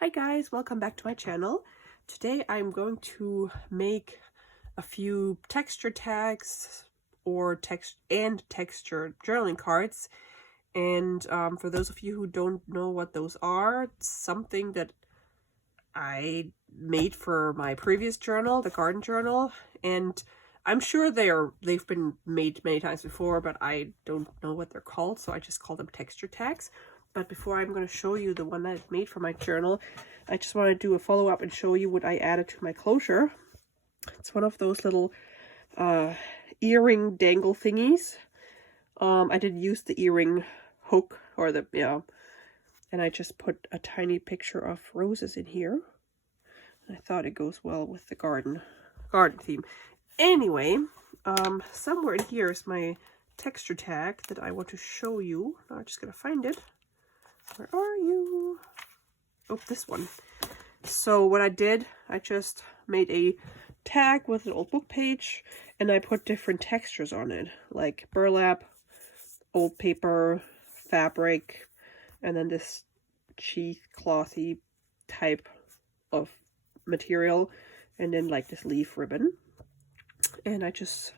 Hi guys, welcome back to my channel. Today I'm going to make a few texture tags or texture journaling cards. And for those of you who don't know what those are, it's something that I made for my previous journal, the garden journal, and I'm sure they've been made many times before, but I don't know what they're called, so I just call them texture tags. But before I'm going to show you the one that I made for my journal, I just want to do a follow-up and show you what I added to my closure. It's one of those little earring dangle thingies. I didn't use the earring hook or the, and I just put a tiny picture of roses in here. I thought it goes well with the garden theme. Anyway, somewhere in here is my texture tag that I want to show you. Now I'm just gonna find it. Where are you? Oh, this one. So what I did, I just made a tag with an old book page, and I put different textures on it, like burlap, old paper, fabric, and then this cheeseclothy type of material, and then like this leaf ribbon. And I just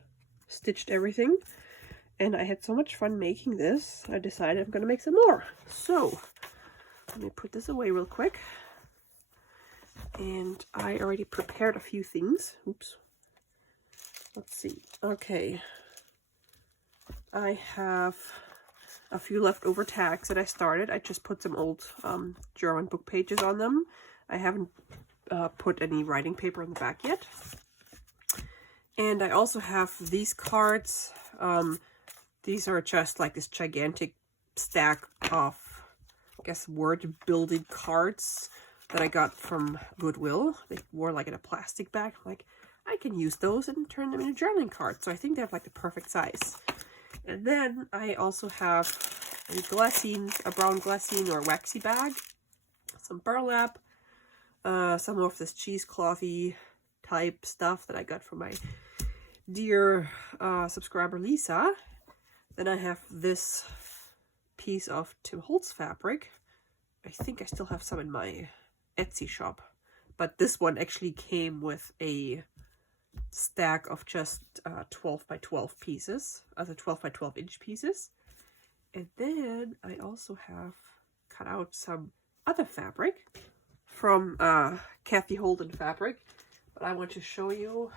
stitched everything, and I had so much fun making this, I decided I'm gonna make some more. So let me put this away real quick. And I already prepared a few things. Oops. Let's see. Okay. I have a few leftover tags that I started. I just put some old German book pages on them. I haven't put any writing paper on the back yet. And I also have these cards. These are just like this gigantic stack of, I guess, word building cards that I got from Goodwill. They were like in a plastic bag. Like, I can use those and turn them into journaling cards. So I think they're like the perfect size. And then I also have a brown glassine or waxy bag, some burlap, some of this cheeseclothy type stuff that I got from my dear subscriber Lisa. Then I have this piece of Tim Holtz fabric. I think I still have some in my Etsy shop, but this one actually came with a stack of just 12 by 12 pieces, 12 by 12 inch pieces. And then I also have cut out some other fabric from Kathy Holden fabric, but I want to show you.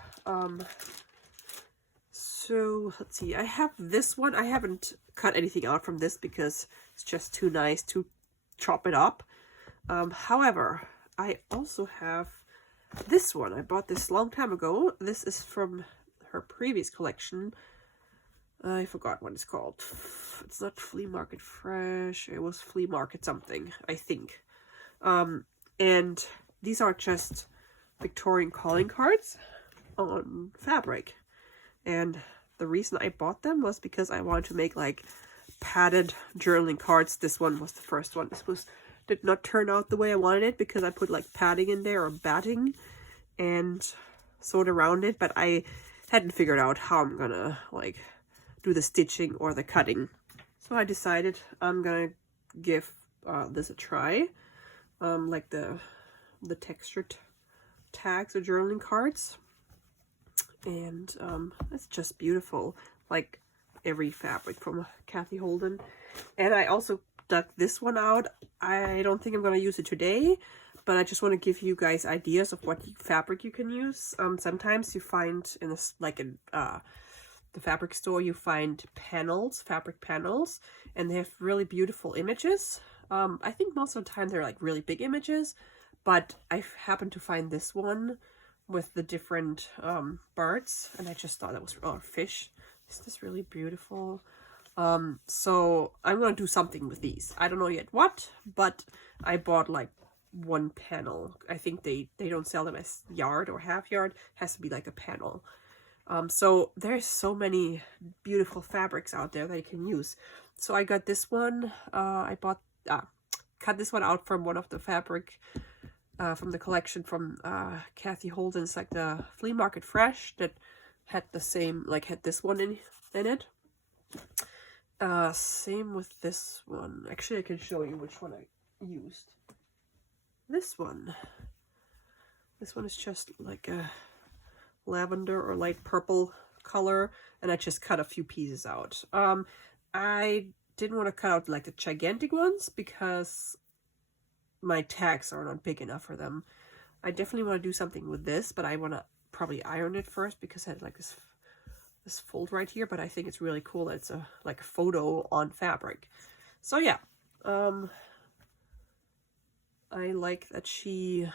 So let's see, I have this one. I haven't cut anything out from this because it's just too nice to chop it up. However, I also have this one. I bought this a long time ago. This is from her previous collection. I forgot what it's called. It's not Flea Market Fresh. It was Flea Market something, I think. And these are just Victorian calling cards on fabric. And the reason I bought them was because I wanted to make like padded journaling cards. This one was the first one. This did not turn out the way I wanted it because I put like padding in there or batting and sewed around it, but I hadn't figured out how I'm gonna like do the stitching or the cutting. So I decided I'm gonna give this a try. Like the textured tags or journaling cards. And it's just beautiful, like every fabric from Kathy Holden. And I also dug this one out. I don't think I'm going to use it today, but I just want to give you guys ideas of what fabric you can use. Sometimes you find in this, like in the fabric store, you find fabric panels, and they have really beautiful images. I think most of the time they're like really big images, but I happened to find this one with the different birds, and I just thought that was, oh, fish. Is this really beautiful? So I'm gonna do something with these. I don't know yet what, but I bought like one panel. I think they don't sell them as yard or half yard. It has to be like a panel. So there's so many beautiful fabrics out there that you can use. So I got this one. I cut this one out from one of the fabric from the collection from Kathy Holden's, like the Flea Market Fresh, that had the same, like had this one in it. Same with this one. Actually, I can show you which one I used. this one. This one is just like a lavender or light purple color, and I just cut a few pieces out. I didn't want to cut out like the gigantic ones because my tags are not big enough for them. I definitely want to do something with this, but I want to probably iron it first because I had like this fold right here, but I think it's really cool that it's a like photo on fabric. So yeah, I like that she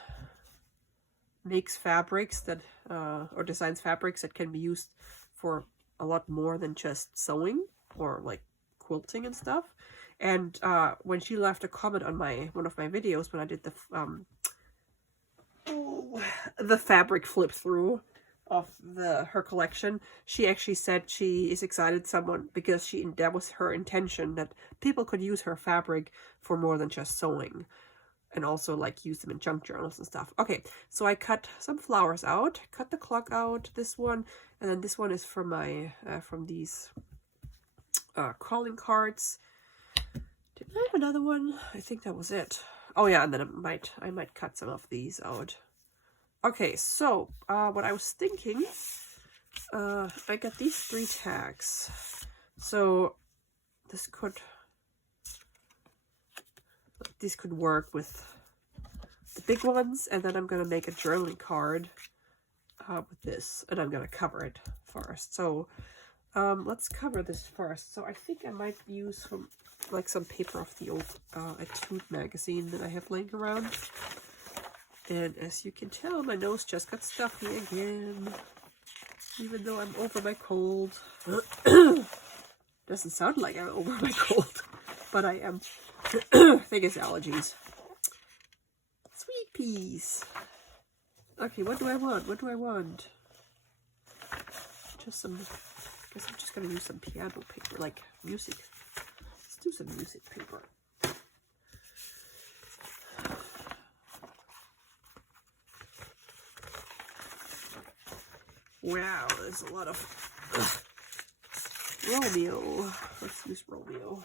makes fabrics that or designs fabrics that can be used for a lot more than just sewing or like quilting and stuff. And when she left a comment on one of my videos when I did the fabric flip through of her collection, she actually said she is excited because that was her intention, that people could use her fabric for more than just sewing, and also like use them in junk journals and stuff. Okay, so I cut some flowers out, cut the clock out, this one, and then this one is from my from these calling cards. Did I have another one? I think that was it. Oh yeah, and then I might cut some of these out. Okay, so what I was thinking, I got these 3 tags. So these could work with the big ones, and then I'm gonna make a journaling card with this, and I'm gonna cover it first. So let's cover this first. So I think I might use some paper off the old Etude magazine that I have laying around. And as you can tell, my nose just got stuffy again, even though I'm over my cold. Doesn't sound like I'm over my cold, but I am. I think it's allergies. Sweet peas. Okay, what do I want? What do I want? Just some, I guess I'm just gonna use some piano paper, like music. Let's do some music paper. Wow, there's a lot of Romeo. Let's use Romeo.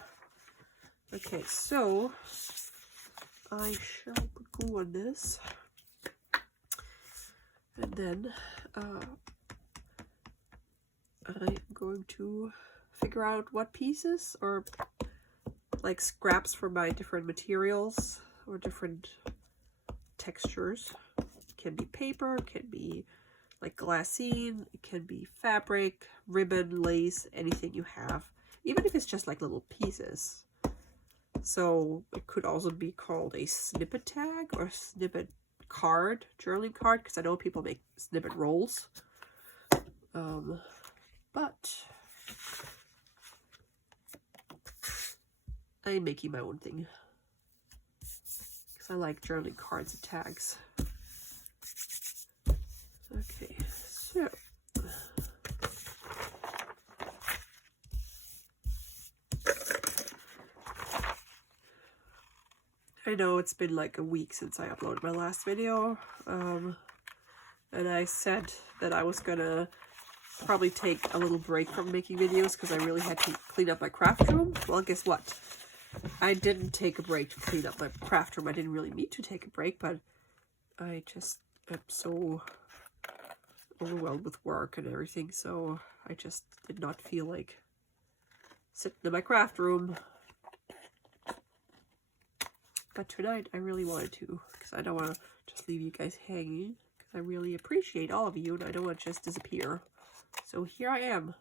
Okay, so I shall put glue on this, and then I'm going to figure out what pieces or like scraps from my different materials or different textures. It can be paper, it can be like glassine, it can be fabric, ribbon, lace, anything you have, even if it's just like little pieces. So it could also be called a snippet tag or snippet card, journaling card, because I know people make snippet rolls. But I'm making my own thing because I like journaling cards and tags. Okay, so I know it's been like a week since I uploaded my last video, and I said that I was gonna probably take a little break from making videos because I really had to clean up my craft room. Well, guess what? I didn't take a break to clean up my craft room. I didn't really need to take a break, but I just am so overwhelmed with work and everything, so I just did not feel like sitting in my craft room. But tonight I really wanted to, because I don't want to just leave you guys hanging, because I really appreciate all of you and I don't want to just disappear. So here I am,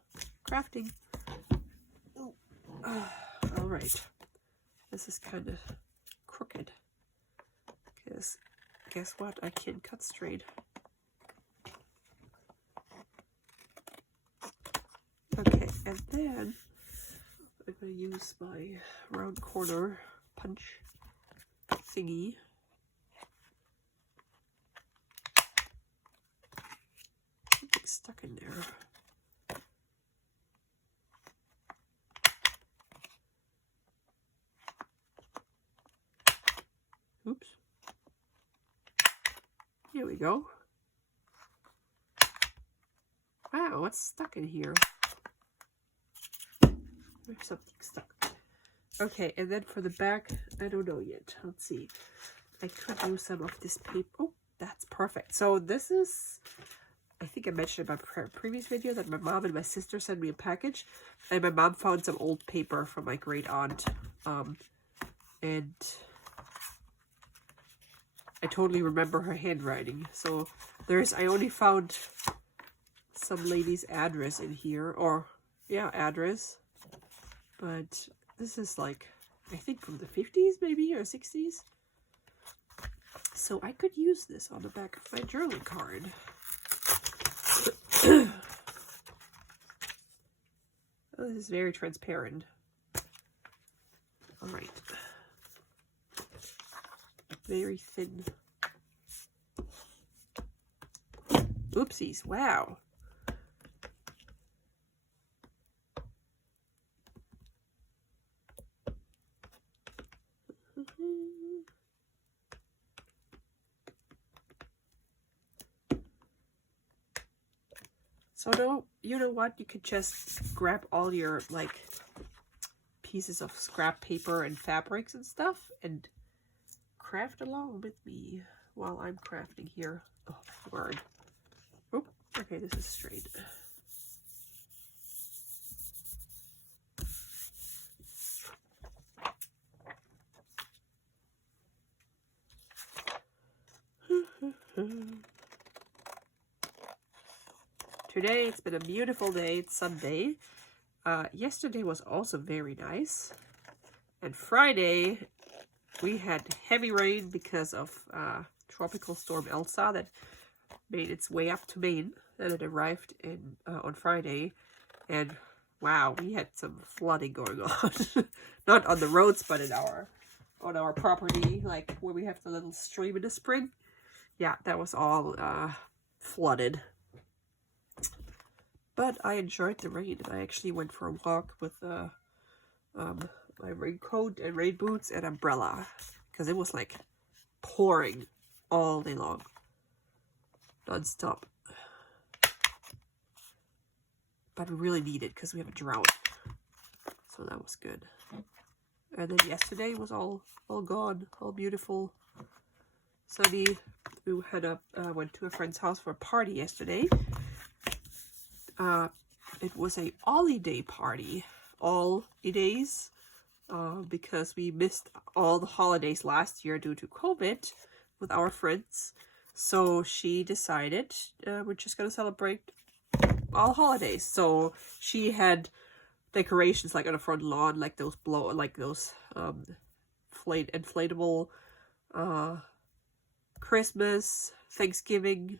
crafting. Alright, this is kind of crooked, because guess what, I can't cut straight. Okay, and then I'm going to use my round corner punch thingy. Something's stuck in there. Oops. Here we go. Wow, what's stuck in here? There's something stuck. Okay, and then for the back, I don't know yet. Let's see. I could use some of this paper. Oh, that's perfect. So this is, I think I mentioned in my previous video that my mom and my sister sent me a package, and my mom found some old paper from my great aunt, and I totally remember her handwriting. So I only found some lady's address in here, or yeah, address, but this is like, I think from the 50s maybe, or 60s. So I could use this on the back of my journal card. Oh, this is very transparent. All right. Very thin. Oopsies, wow. So no, you know what? You could just grab all your like pieces of scrap paper and fabrics and stuff and craft along with me while I'm crafting here. Oh my word. Oh, okay, this is straight. Today, it's been a beautiful day. It's Sunday. Yesterday was also very nice. And Friday, we had heavy rain because of Tropical Storm Elsa that made its way up to Maine. And it arrived on Friday. And wow, we had some flooding going on. Not on the roads, but on our property, like where we have the little stream in the spring. Yeah, that was all flooded. But I enjoyed the rain. I actually went for a walk with my raincoat and rain boots and umbrella, because it was like pouring all day long, non-stop. But we really need it because we have a drought, so that was good. And then yesterday was all gone, all beautiful, sunny. We went to a friend's house for a party yesterday. It was a holiday party, all days, because we missed all the holidays last year due to COVID with our friends. So she decided we're just gonna celebrate all holidays. So she had decorations like on the front lawn, like those inflatable Christmas, Thanksgiving,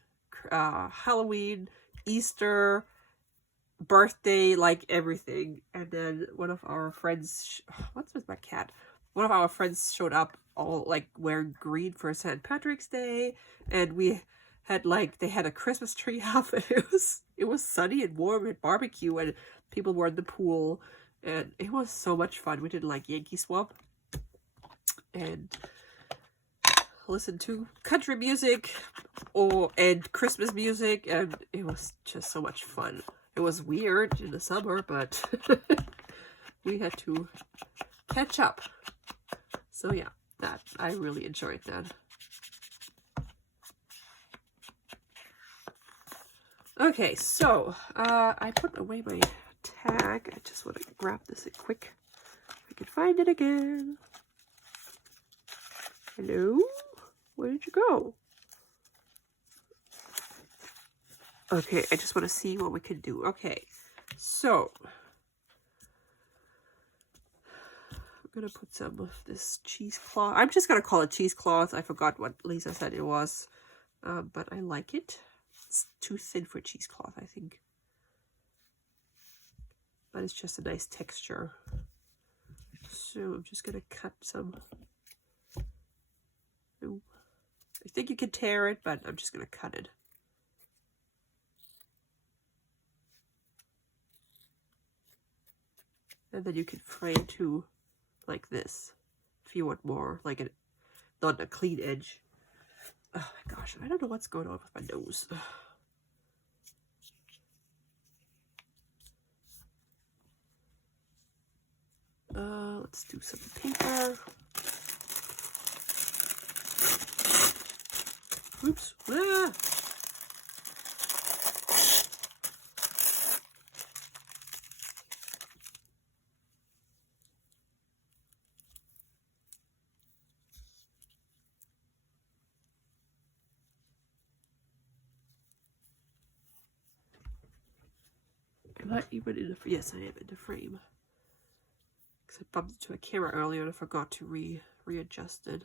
Halloween, Easter, birthday, like everything. And then one of our friends, what's with my cat? One of our friends showed up all like wearing green for St. Patrick's Day, and we had they had a Christmas tree up, and it was sunny and warm and barbecue, and people were in the pool, and it was so much fun. We did like Yankee Swap and listened to country music and Christmas music, and it was just so much fun. It was weird in the summer, but we had to catch up. So yeah, I really enjoyed that. Okay, so I put away my tag. I just want to grab this quick. If I can find it again. Hello? Where did you go? Okay, I just want to see what we can do. Okay, so I'm going to put some of this cheesecloth. I'm just going to call it cheesecloth. I forgot what Lisa said it was, but I like it. It's too thin for cheesecloth, I think. But it's just a nice texture. So I'm just going to cut some. Ooh. I think you can tear it, but I'm just going to cut it. And then you can fray it too, like this, if you want more, like not a clean edge. Oh my gosh, I don't know what's going on with my nose. Let's do some paper. Oops. Ah. Am I even in the frame? Yes, I am in the frame. Because I bumped into a camera earlier and I forgot to readjust it.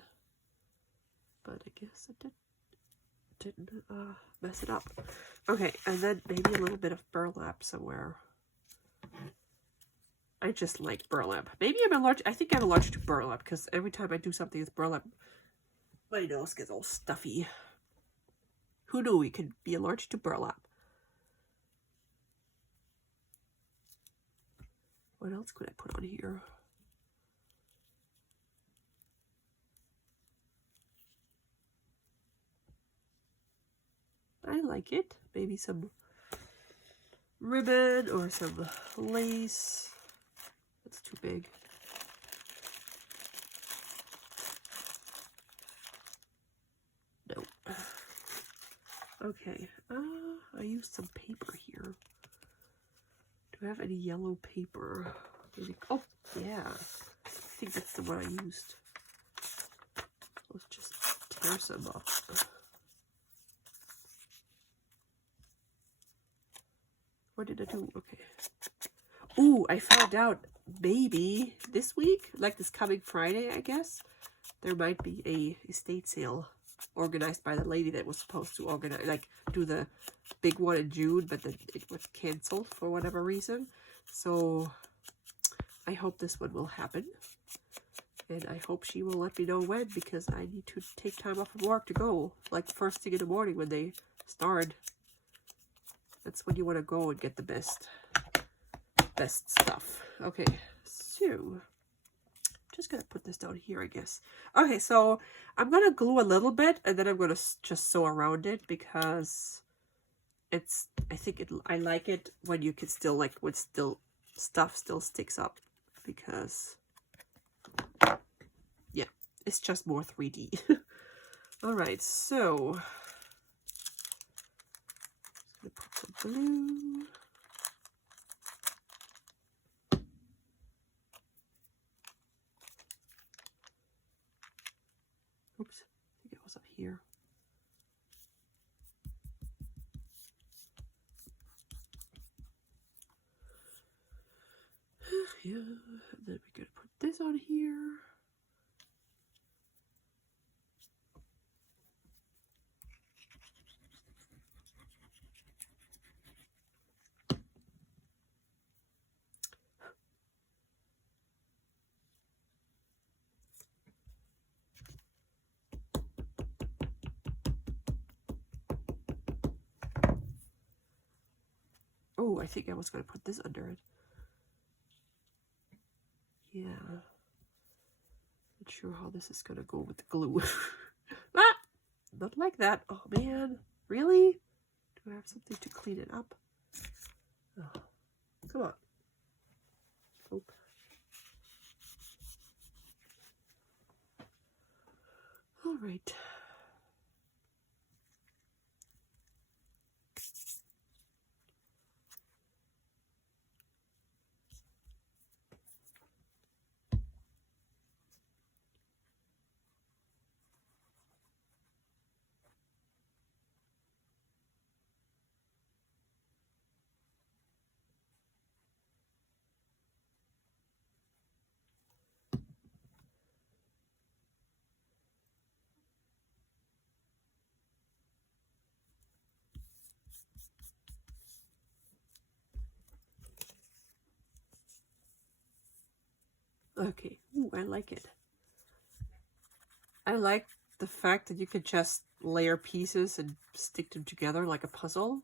But I guess it didn't mess it up. Okay, and then maybe a little bit of burlap somewhere. I just like burlap. Maybe I'm allergic. I think I'm allergic to burlap because every time I do something with burlap, my nose gets all stuffy. Who knew we could be allergic to burlap? What else could I put on here? I like it. Maybe some ribbon or some lace. That's too big. No. Okay. I used some paper here. Do I have any yellow paper? Maybe. Oh, yeah. I think that's the one I used. Let's just tear some up. What did I do? Okay. Ooh, I found out maybe this week, like this coming Friday, I guess, there might be a estate sale organized by the lady that was supposed to organize, like, do the big one in June, but then it was canceled for whatever reason. So I hope this one will happen. And I hope she will let me know when, because I need to take time off of work to go. Like first thing in the morning when they start. That's when you want to go and get the best stuff. Okay, so just gonna put this down here, I guess. Okay, so I'm gonna glue a little bit and then I'm gonna just sew around it because it's, I like it when you can still, like, when stuff still sticks up, because yeah, it's just more 3D. All right, so I'm gonna put some glue. Oops, I think it was up here. Yeah, and then we're gonna put this on here. Oh, I think I was going to put this under it. Yeah. Not sure how this is going to go with the glue. Ah! Not like that. Oh, man. Really? Do I have something to clean it up? Oh, come on. Oh. All right. Okay. Ooh, I like it. I like the fact that you can just layer pieces and stick them together like a puzzle.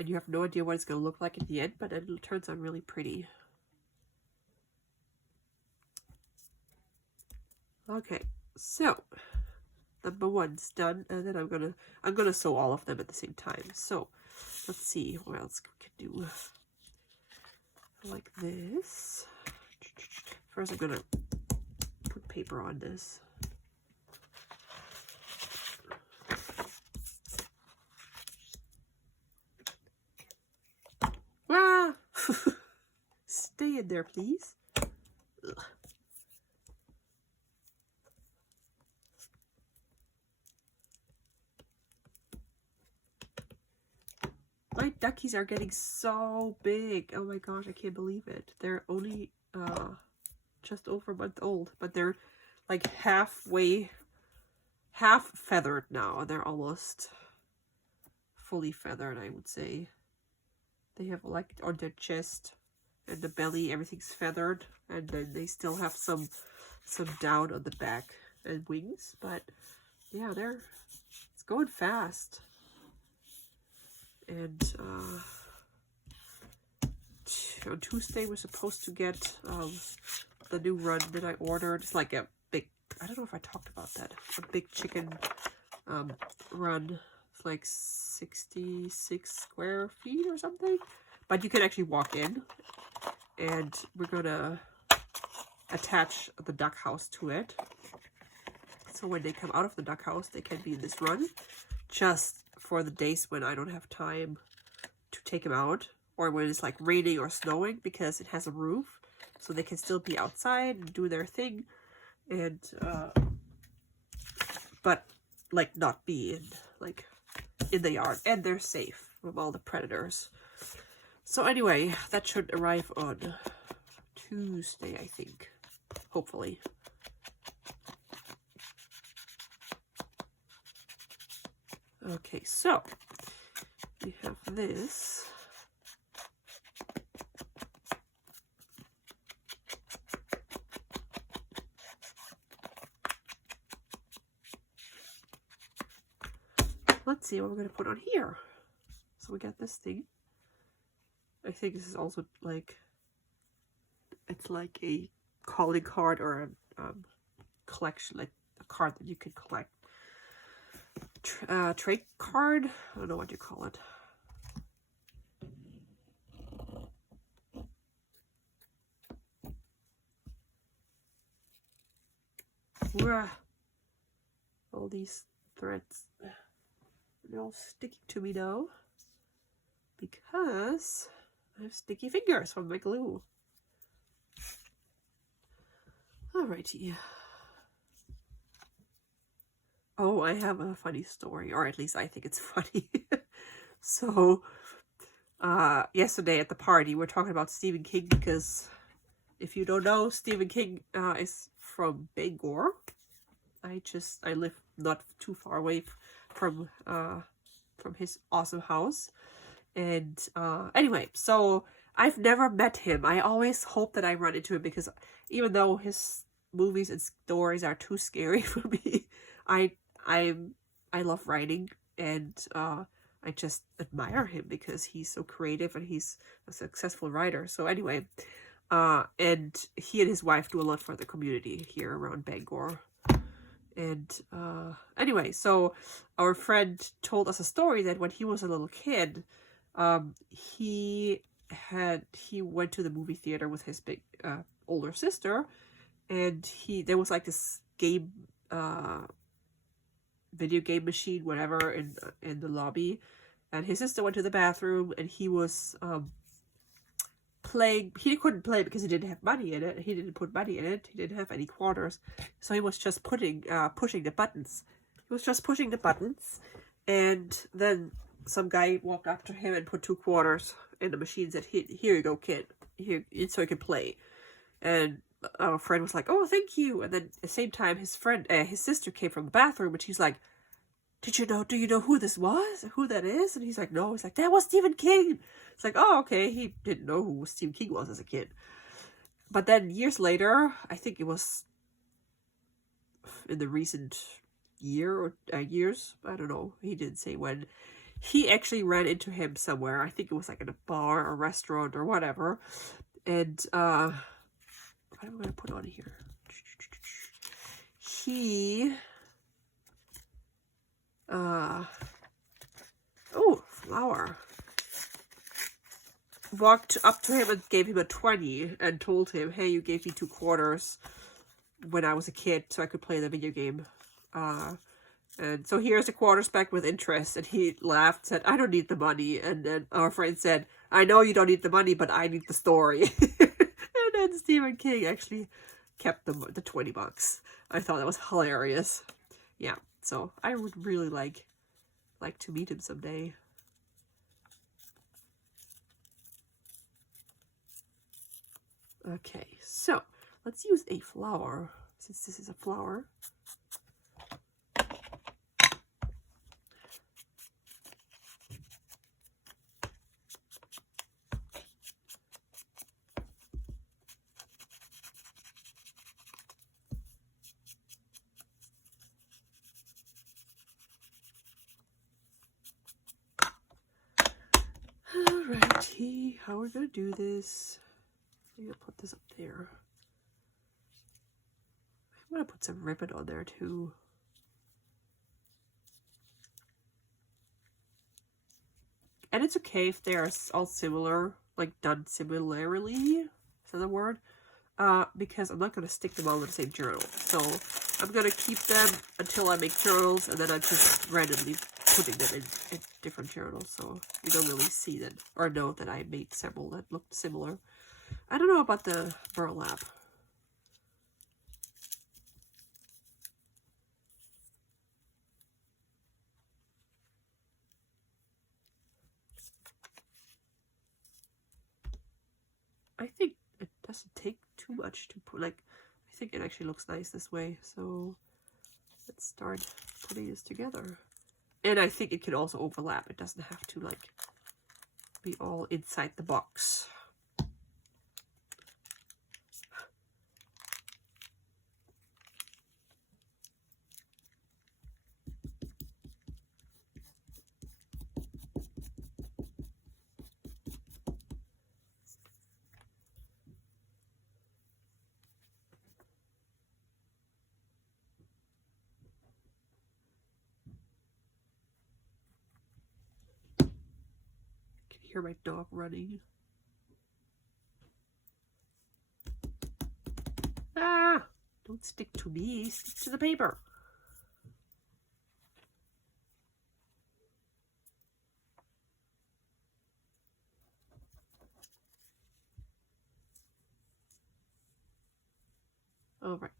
And you have no idea what it's going to look like at the end, but it turns out really pretty. Okay, so number one's done, and then I'm gonna sew all of them at the same time. So let's see what else we can do. Like this. First, I'm gonna put paper on this. stay in there, please. Ugh. My duckies are getting so big. Oh my gosh, I can't believe it. They're only just over a month old, but they're like half feathered now, and they're almost fully feathered, I would say. They have like on their chest and the belly, everything's feathered, and then they still have some down on the back and wings, but yeah, it's going fast. And on Tuesday we're supposed to get the new run that I ordered. It's like a big, I don't know if I talked about that, a big chicken run. It's like 66 square feet or something, but you can actually walk in, and we're gonna attach the duck house to it, so when they come out of the duck house they can be in this run, just for the days when I don't have time to take them out, or when it's like raining or snowing, because it has a roof, so they can still be outside and do their thing, and but like not be in the yard, and they're safe from all the predators. So anyway, that should arrive on Tuesday, I think, hopefully. Okay, so we have this. Let's see what we're going to put on here. So we got this thing. I think this is also like, it's like a calling card or a collection, like a card that you can collect. Trade card? I don't know what you call it. All these threads. They're all sticking to me now because I have sticky fingers from my glue. Alrighty. Oh, I have a funny story, or at least I think it's funny. So, yesterday at the party, we're talking about Stephen King, because if you don't know, Stephen King is from Bangor. I live not too far away from his awesome house. And anyway, so I've never met him. I always hope that I run into him, because even though his movies and stories are too scary for me, I love writing, and I just admire him because he's so creative and he's a successful writer. So anyway, and he and his wife do a lot for the community here around Bangor. And anyway, so our friend told us a story that when he was a little kid, he went to the movie theater with his big older sister, and there was like this game, video game machine, whatever, in the lobby, and his sister went to the bathroom, and he was playing. He couldn't play because he didn't have money in it. He didn't put money in it. He didn't have any quarters, so he was just pushing the buttons. He was just pushing the buttons, and then some guy walked up to him and put 2 quarters in the machine and said, "Here you go, kid. Here, so you can play." And our friend was like, "Oh, thank you." And then at the same time, his sister came from the bathroom, and she's like, do you know who this was? Who that is?" And he's like, "No." He's like, "That was Stephen King." It's like, oh, okay. He didn't know who Stephen King was as a kid. But then years later, I think it was in the recent year or years, I don't know, he didn't say when, he actually ran into him somewhere. I think it was like in a bar or restaurant or whatever. And what am I going to put on here? He oh, flower, walked up to him and gave him a 20 and told him, "Hey, you gave me 2 quarters when I was a kid so I could play the video game. And so here's the quarters back with interest." And he laughed, said, "I don't need the money." And then our friend said, "I know you don't need the money, but I need the story." and Stephen King actually kept the 20 bucks. I thought that was hilarious. Yeah, so I would really like to meet him someday. Okay, so let's use a flower, since this is a flower. Alrighty, how we're gonna do this? I'm gonna put this up there. I'm gonna put some ribbon on there too. And it's okay if they're all similar, like done similarly, is that the word? Because I'm not going to stick them all in the same journal. So I'm going to keep them until I make journals, and then I'm just randomly putting them in different journals. So you don't really see them or know that I made several that looked similar. I don't know about the burlap. I think it doesn't take too much to put, like, I think it actually looks nice this way. So let's start putting this together. And I think it can also overlap. It doesn't have to, like, be all inside the box. Hear my dog running. Ah! Don't stick to me, stick to the paper. All right.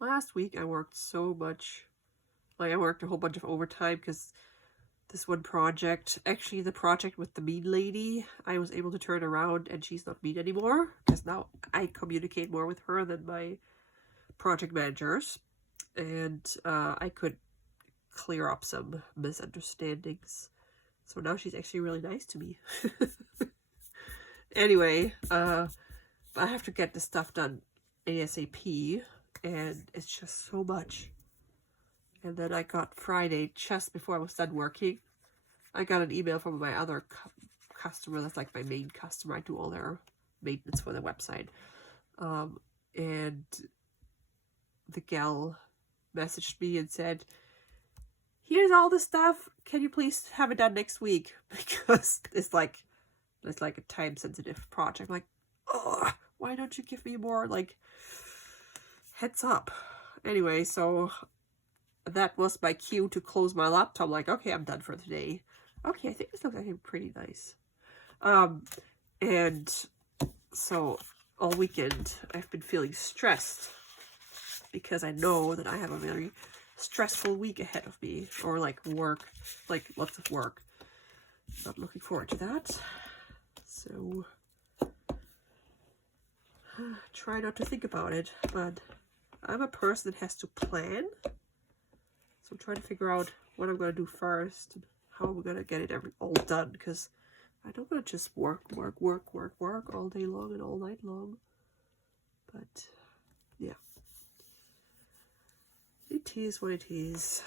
Last week I worked so much. Like, I worked a whole bunch of overtime because this one project, actually the project with the mean lady, I was able to turn around and she's not mean anymore because now I communicate more with her than my project managers, and I could clear up some misunderstandings. So now she's actually really nice to me. Anyway, I have to get this stuff done ASAP, and it's just so much. And then I got Friday, just before I was done working, I got an email from my other customer. That's like my main customer. I do all their maintenance for the website. And the gal messaged me and said, here's all the stuff. Can you please have it done next week? Because it's like a time sensitive project. I'm like, oh, why don't you give me more, like, heads up? Anyway, so that was my cue to close my laptop. I'm like, okay, I'm done for today. Okay, I think this looks actually pretty nice. And so all weekend I've been feeling stressed because I know that I have a very stressful week ahead of me, or like work, like lots of work. Not looking forward to that. So try not to think about it, but I'm a person that has to plan. So I'm trying to figure out what I'm going to do first and how I'm going to get it all done, because I don't want to just work all day long and all night long. But yeah, it is what it is.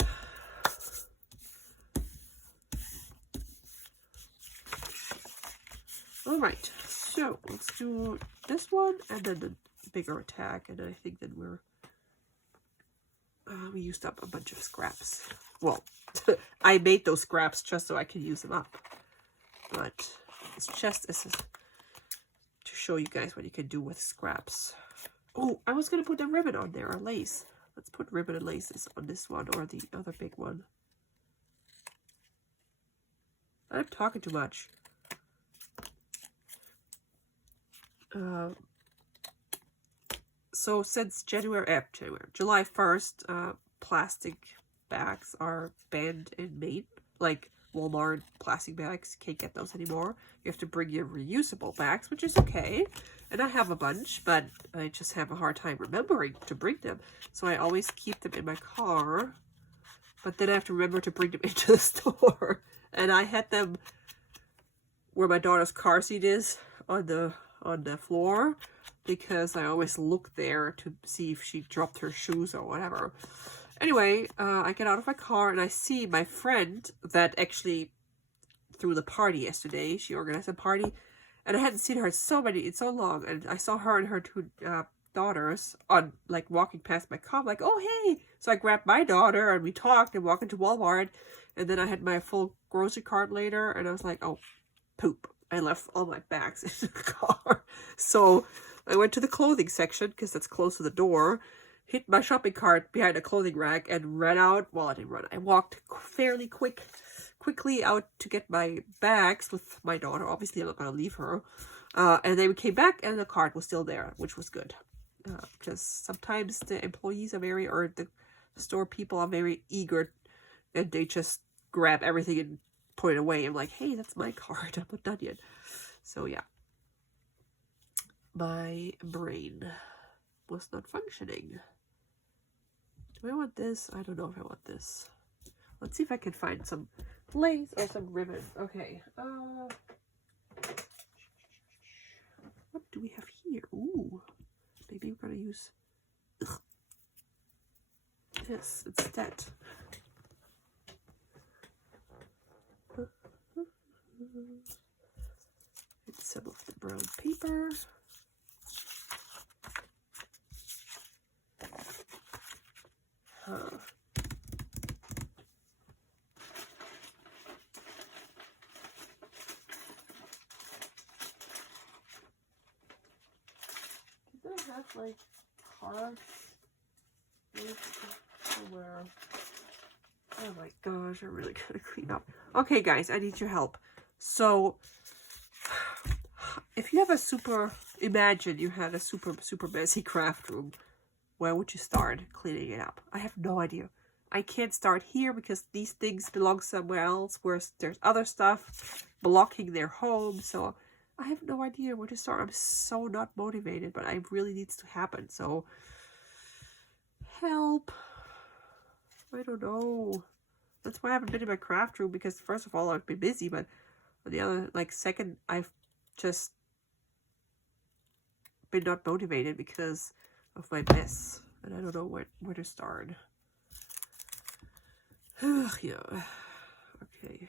Alright, so let's do this one and then the bigger attack, and then I think that we used up a bunch of scraps. Well, I made those scraps just so I can use them up. But it's just to show you guys what you can do with scraps. Oh, I was going to put a ribbon on there, or lace. Let's put ribbon and laces on this one or the other big one. I'm talking too much. So since July 1st, plastic bags are banned in Maine. Like Walmart plastic bags, can't get those anymore. You have to bring your reusable bags, which is okay. And I have a bunch, but I just have a hard time remembering to bring them. So I always keep them in my car, but then I have to remember to bring them into the store. And I had them where my daughter's car seat is, on the floor, because I always look there to see if she dropped her shoes or whatever. Anyway, I get out of my car and I see my friend that actually threw the party yesterday. She organized a party, and I hadn't seen her in so long. And I saw her and her two daughters on like walking past my car. I'm like, oh hey! So I grabbed my daughter and we talked and walked into Walmart. And then I had my full grocery cart later, and I was like, oh, poop! I left all my bags in the car. So I went to the clothing section because that's close to the door. Hid my shopping cart behind a clothing rack and ran out. Well, I didn't run. I walked fairly quickly out to get my bags with my daughter. Obviously, I'm not going to leave her. And then we came back and the cart was still there, which was good. Because sometimes the employees are the store people are very eager, and they just grab everything and put it away. I'm like, hey, that's my cart. I'm not done yet. So yeah. My brain was not functioning. Do I want this? I don't know if I want this. Let's see if I can find some lace or some ribbon. Okay. What do we have here? Ooh. Maybe we're gonna use this instead. It's some of the brown paper. Did they have like cards somewhere? Oh my gosh, I'm really gonna clean up. Okay guys, I need your help. So if you have imagine you had a super messy craft room, where would you start cleaning it up? I have no idea. I can't start here because these things belong somewhere else where there's other stuff blocking their home. So I have no idea where to start. I'm so not motivated, but it really needs to happen. So help. I don't know. That's why I haven't been in my craft room, because first of all, I've been busy, but on the other, second, I've just been not motivated because of my mess, and I don't know where to start. Yeah. Okay.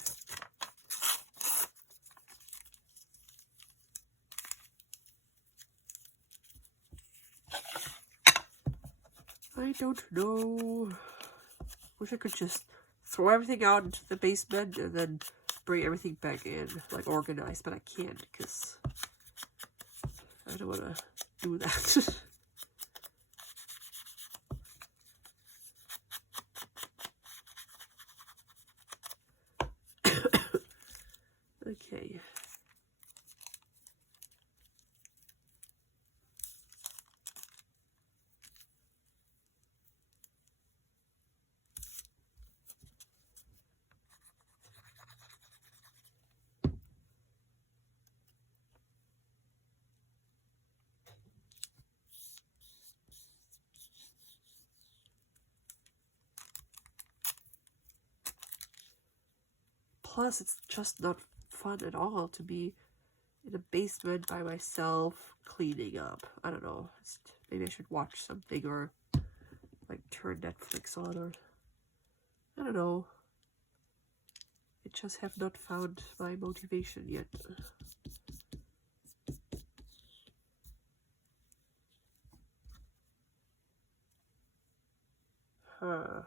I don't know. Wish I could just throw everything out into the basement and then bring everything back in, organized, but I can't because I don't want to do that. Okay. Plus, it's just not fun at all to be in a basement by myself cleaning up. I don't know. Maybe I should watch something or turn Netflix on, or I don't know. I just have not found my motivation yet. Huh.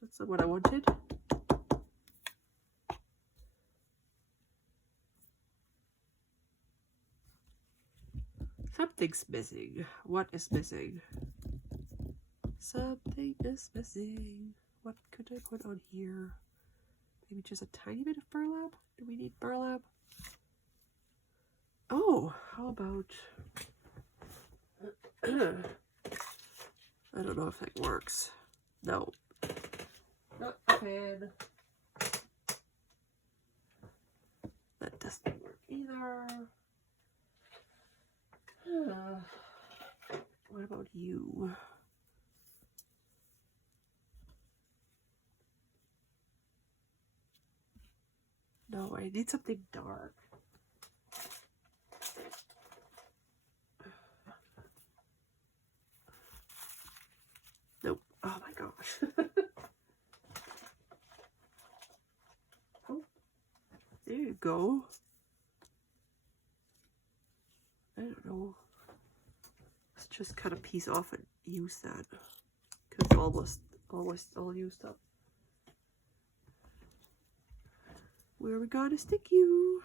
That's not what I wanted. Something's missing. What is missing? Something is missing. What could I put on here? Maybe just a tiny bit of burlap? Do we need burlap? Oh, how about... I don't know if that works. No. Not a fan. That doesn't work either. What about you? No, I need something dark. Nope. Oh my gosh. Oh, there you go. I don't know. Let's just cut a piece off and use that. Because it's almost all used up. Where are we gonna stick you?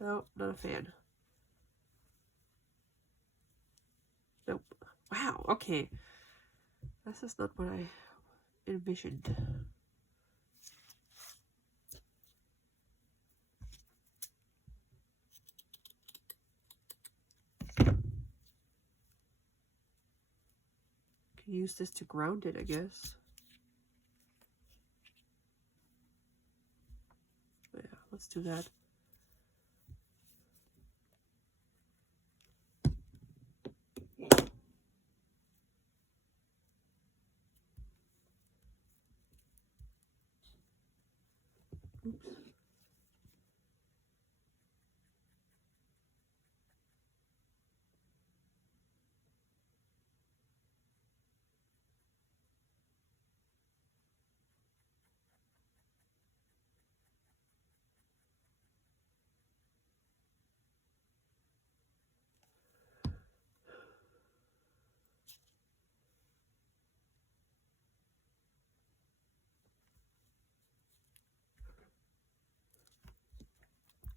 No, not a fan. Nope. Wow, okay. This is not what I envisioned. Can use this to ground it, I guess. Yeah, let's do that. Oops.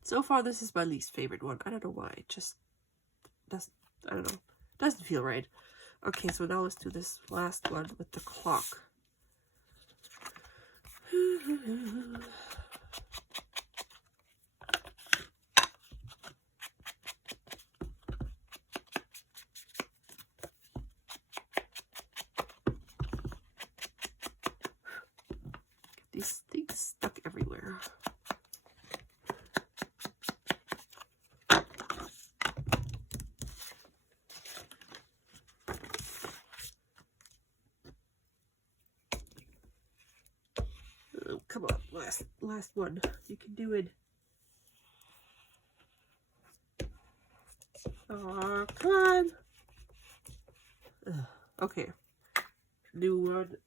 So far, this is my least favorite one. I don't know why. It just doesn't, I don't know. Doesn't feel right. Okay, so now let's do this last one with the clock. Get these things stuck everywhere. Oh, come on, last one. You can do it. Oh, come on. Ugh. Okay. New one.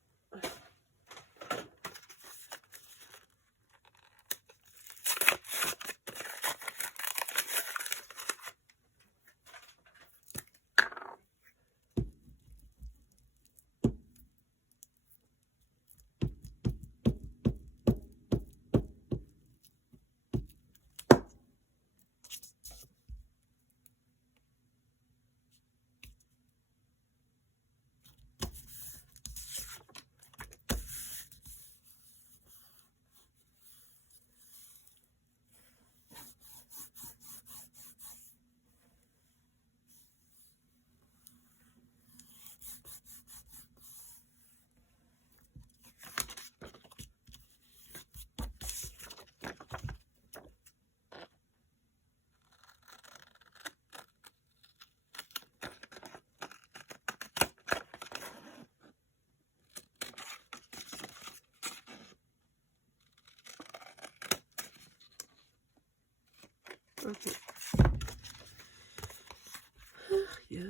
Okay. Yeah.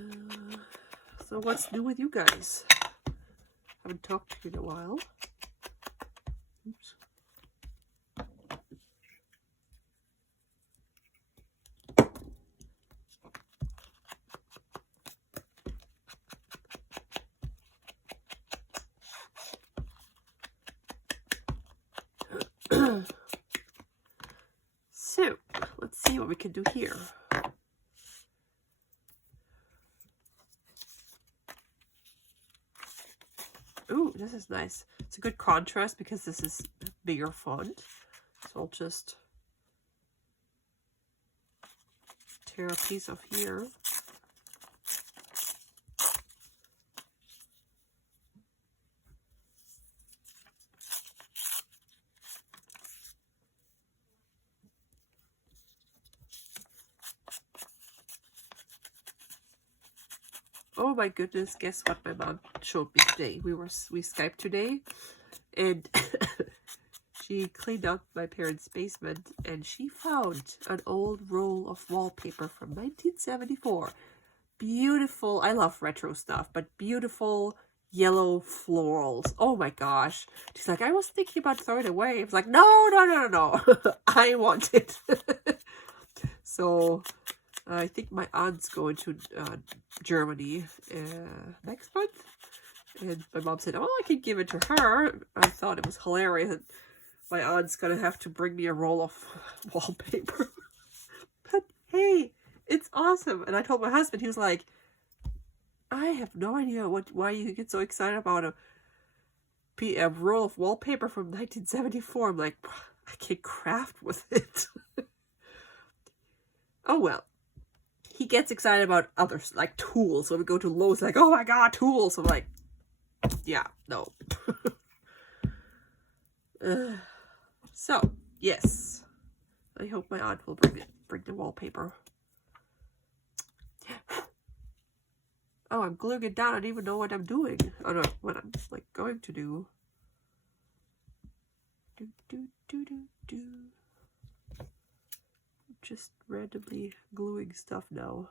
So what's new with you guys? Haven't talked to you in a while. Oops. what we can do here. Ooh, this is nice. It's a good contrast because this is a bigger font. So I'll just tear a piece off here. Oh my goodness, guess what my mom showed me today? We Skyped today, and she cleaned out my parents' basement, and she found an old roll of wallpaper from 1974. Beautiful, I love retro stuff, but beautiful yellow florals. Oh my gosh. She's like, I was thinking about throwing it away. I was like, no, no, no, no, no. I want it. So I think my aunt's going to Germany next month. And my mom said, oh, I can give it to her. I thought it was hilarious. And my aunt's going to have to bring me a roll of wallpaper. But hey, it's awesome. And I told my husband, he was like, I have no idea why you get so excited about a roll of wallpaper from 1974. I'm like, I can craft with it. Oh well. He gets excited about others, like tools. So we go to Lowe's, like, oh my god, tools. I'm like, yeah, no. So, yes. I hope my aunt will bring the wallpaper. Oh, I'm gluing it down. I don't even know what I'm doing. Oh no, what I'm like going to do. Just randomly gluing stuff now.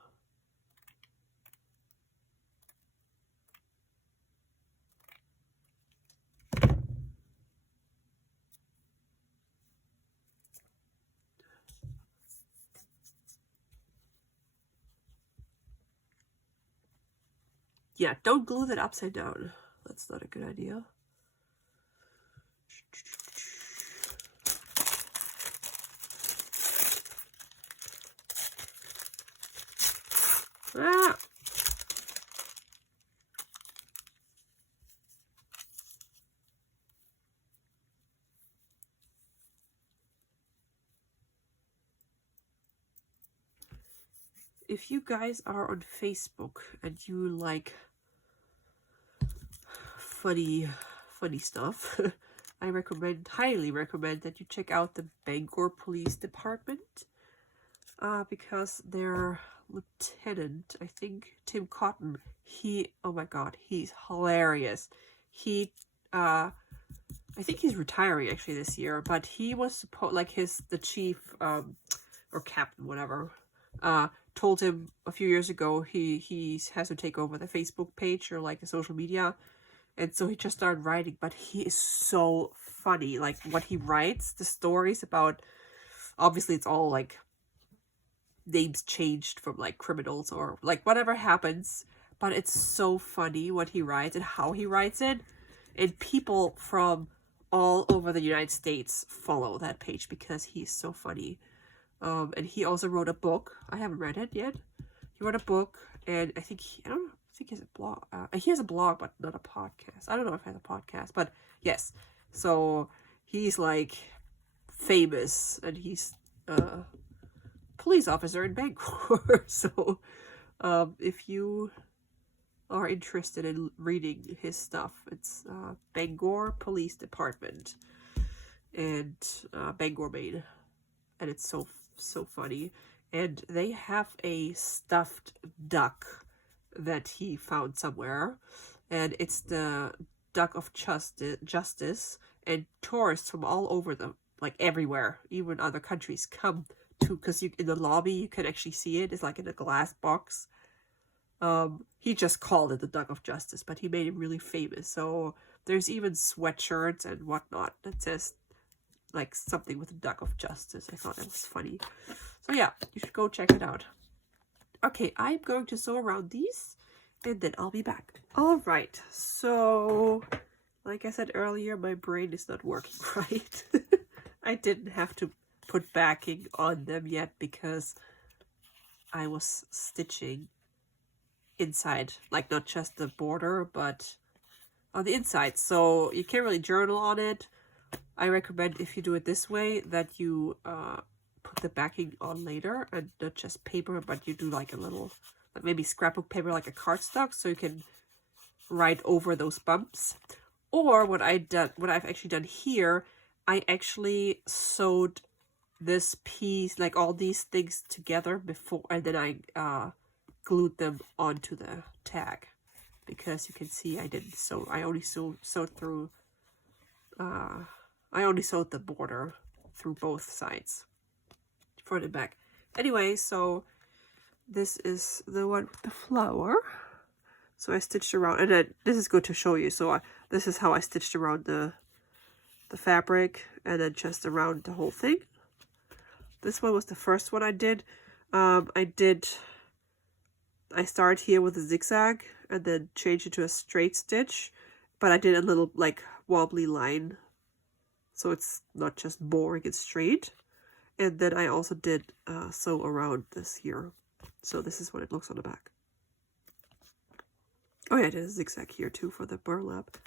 Yeah, don't glue that upside down. That's not a good idea. Ah! If you guys are on Facebook and you like funny stuff, I highly recommend that you check out the Bangor Police Department, because their lieutenant, I think Tim Cotton, oh my god, he's hilarious. I think he's retiring actually this year, but he was supposed, like the chief, or captain, whatever, told him a few years ago he has to take over the Facebook page or like the social media, and so he just started writing. But he is so funny, like what he writes, the stories about, obviously it's all like names changed from like criminals or like whatever happens, but it's so funny what he writes and how he writes it, and people from all over the United States follow that page because he's so funny. And he also wrote a book. I haven't read it yet. He wrote a book, and I think I think he has a blog. He has a blog, but not a podcast. I don't know if he has a podcast, but yes. So he's like famous, and he's a police officer in Bangor. So if you are interested in reading his stuff, it's Bangor Police Department, and Bangor, Maine, and it's so funny. And they have a stuffed duck that he found somewhere, and it's the Duck of Justice, and tourists from all over like everywhere, even other countries, come to, because in the lobby you can actually see it. It's like in a glass box. He just called it the Duck of Justice, but he made it really famous. So there's even sweatshirts and whatnot that says like something with the Duck of Justice. I thought that was funny. So yeah, you should go check it out. Okay, I'm going to sew around these, and then I'll be back. All right, so like I said earlier, my brain is not working right. I didn't have to put backing on them yet because I was stitching inside, like not just the border, but on the inside. So you can't really journal on it. I recommend, if you do it this way, that you put the backing on later and not just paper, but you do like a little, like maybe scrapbook paper, like a cardstock, so you can write over those bumps. Or what I've actually done here, I actually sewed this piece, like all these things together before, and then I glued them onto the tag, because you can see I didn't sew. I only sewed through. I only sewed the border through both sides, front and back. Anyway, so this is the one with the flower. So I stitched around, and then this is good to show you. So this is how I stitched around the fabric, and then just around the whole thing. This one was the first one I did. I started here with a zigzag and then changed it to a straight stitch, but I did a little like wobbly line, so it's not just boring and straight. And then I also did sew around this here. So this is what it looks on the back. Oh yeah, I did a zigzag here too for the burlap.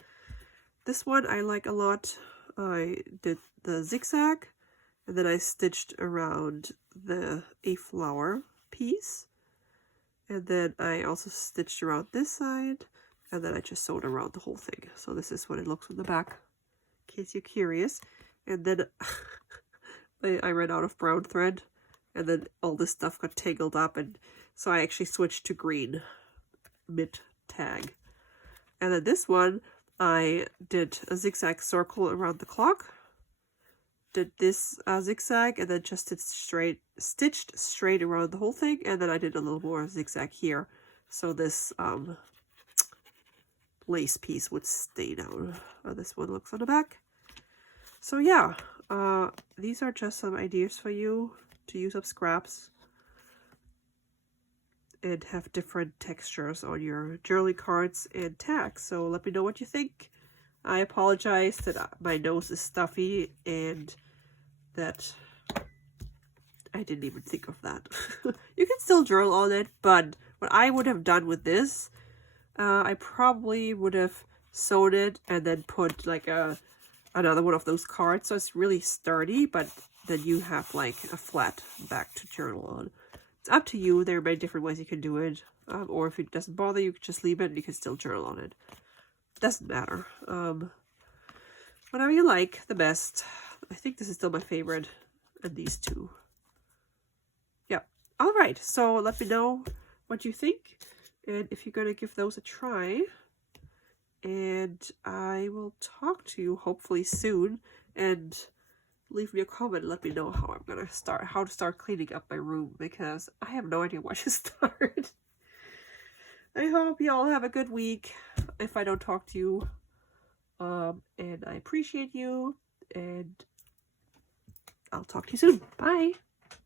This one I like a lot. I did the zigzag, and then I stitched around a flower piece. And then I also stitched around this side, and then I just sewed around the whole thing. So this is what it looks on the back, in case you're curious. And then I ran out of brown thread, and then all this stuff got tangled up, and so I actually switched to green mid-tag. And then this one, I did a zigzag circle around the clock, did this zigzag, and then just stitched straight around the whole thing, and then I did a little more zigzag here, so this lace piece would stay down. This one looks on the back. So yeah, these are just some ideas for you to use up scraps and have different textures on your journaling cards and tags. So let me know what you think. I apologize that my nose is stuffy and that I didn't even think of that. You can still journal on it, but what I would have done with this, I probably would have sewed it and then put like another one of those cards, so it's really sturdy, but then you have like a flat back to journal on. It's up to you. There are many different ways you can do it, or if it doesn't bother you, can just leave it and you can still journal on it. Doesn't matter. Whatever you like the best. I think this is still my favorite, and these two. Yeah. All right. So let me know what you think, and if you're gonna give those a try. And I will talk to you hopefully soon, and leave me a comment and let me know how to start cleaning up my room, because I have no idea where to start. I hope you all have a good week if I don't talk to you, and I appreciate you, and I'll talk to you soon. Bye.